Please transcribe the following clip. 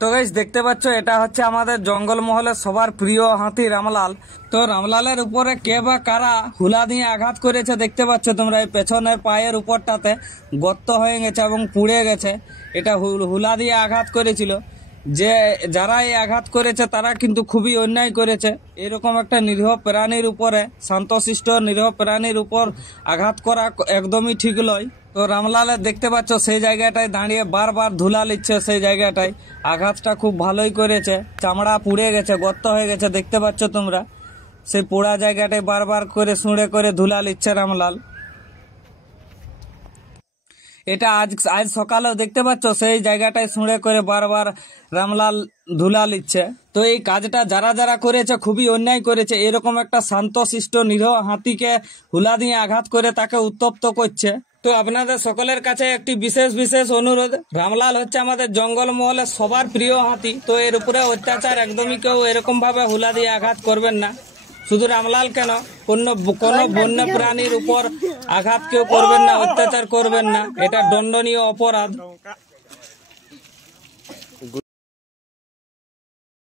তো গাইস দেখতে পাচ্ছ এটা হচ্ছে আমাদের জঙ্গলমহলের সবার প্রিয় হাতি রামলাল। তো রামলালের উপরে কে বা কারা হুলা দিয়ে আঘাত করেছে দেখতে পাচ্ছ তোমরা, এই পেছনের পায়ের উপরটাতে গর্ত হয়ে গেছে এবং পুড়ে গেছে। এটা হুলা দিয়ে আঘাত করেছিল। যে যারা এই আঘাত করেছে তারা কিন্তু খুবই অন্যায় করেছে। এরকম একটা নিরীহ প্রাণীর উপরে, শান্তশিষ্ট নিরীহ প্রাণীর উপর আঘাত করা একদমই ঠিক নয়। তো রামলালের দেখতে পাচ্ছ সেই জায়গাটায় দাঁড়িয়ে বারবার ধুলা নিচ্ছে। সেই জায়গাটায় আঘাতটা খুব ভালোই করেছে, চামড়া পুড়ে গেছে, গর্ত হয়ে গেছে দেখতে পাচ্ছ তোমরা। সেই পোড়া জায়গাটায় বারবার করে সুঁড়ে করে ধুলা নিচ্ছে রামলাল। এটা আজ সকালেও দেখতে পাচ্ছ সেই জায়গাটায় সুঁড়ে করে বারবার রামলাল ধুলা নিচ্ছে। তো এই কাজটা যারা যারা করেছে খুবই অন্যায় করেছে। এরকম একটা শান্তশিষ্ট নিরীহ হাতিকে হুলা দিয়ে আঘাত করে তাকে উত্তপ্ত করছে। তো আপনাদের সকলের কাছে একটি বিশেষ অনুরোধ, রামলাল হচ্ছে আমাদের জঙ্গলমহলের সবার প্রিয় হাতি। তো এর উপরে অত্যাচার একদমই কেউ এরকম ভাবে হুলা দিয়ে আঘাত করবেন না। শুধু রামলাল কেন, কোনো বন্য প্রাণীর উপর আঘাত কেউ করবেন না, অত্যাচার করবেন না, এটা দণ্ডনীয় অপরাধ।